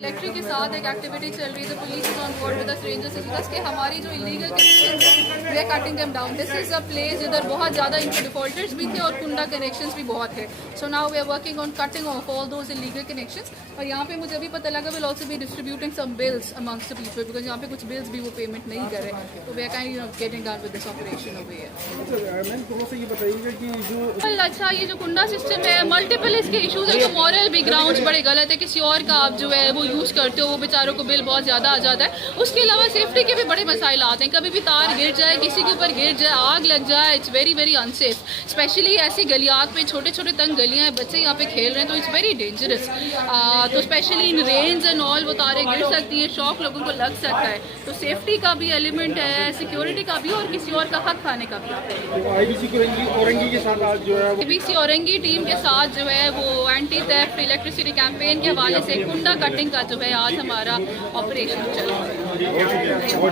Electric के साथ एक एक्टिविटी चल रही है, तो police is on board with the rangers is कि हमारी जो इलीगल कनेक्शंस हैं we are cutting them down. This is a place जिधर बहुत ज़्यादा इनके डिफॉल्टर्स भी थे और कुंडा कनेक्शंस भी बहुत थे। So now we are working on cutting off all those illegal connections. और यहाँ पे मुझे अभी पता लगा will also be distributing some bills amongst the people because यहाँ पे कुछ बिल्स भी वो पेमेंट नहीं कर रहे, तो we are kindly not getting done with this operation over here. Ma'am थोड़ा सा ये बताइएगा कि जो अच्छा ये जो कुंडा सिस्टम है मल्टीपल इसके इश्यूज है, तो मॉरल भी ग्राउंड्स बड़े गलत है, किसी और का आप जो है वो यूज़ करते हो, वो बेचारों को बिल बहुत ज़्यादा आ जाता है। उसके अलावा सेफ्टी के भी बड़े मसाइल आते हैं, कभी भी तार गिर जाए, किसी के ऊपर गिर जाए, आग लग जाए, it's very very unsafe. Specially ऐसी गलियात पे छोटे छोटे तंग गलियाँ हैं, बच्चे यहाँ पे खेल रहे हैं, तो इट्स वेरी डेंजरस। तो specially in range and all वो तारें गिर सकती हैं, शॉक लोगों को लग सकता है, तो सेफ्टी का भी एलिमेंट है, सिक्योरिटी का भी और किसी और का हक खाने का भी। आईबीसी औरंगी के साथ आज जो है आईबीसी औरंगी टीम के साथ जो है वो एंटी थेफ्ट इलेक्ट्रिसिटी कैंपेन के हवाले से कुंडा कटिंग का जो है आज हमारा ऑपरेशन चल रहा है।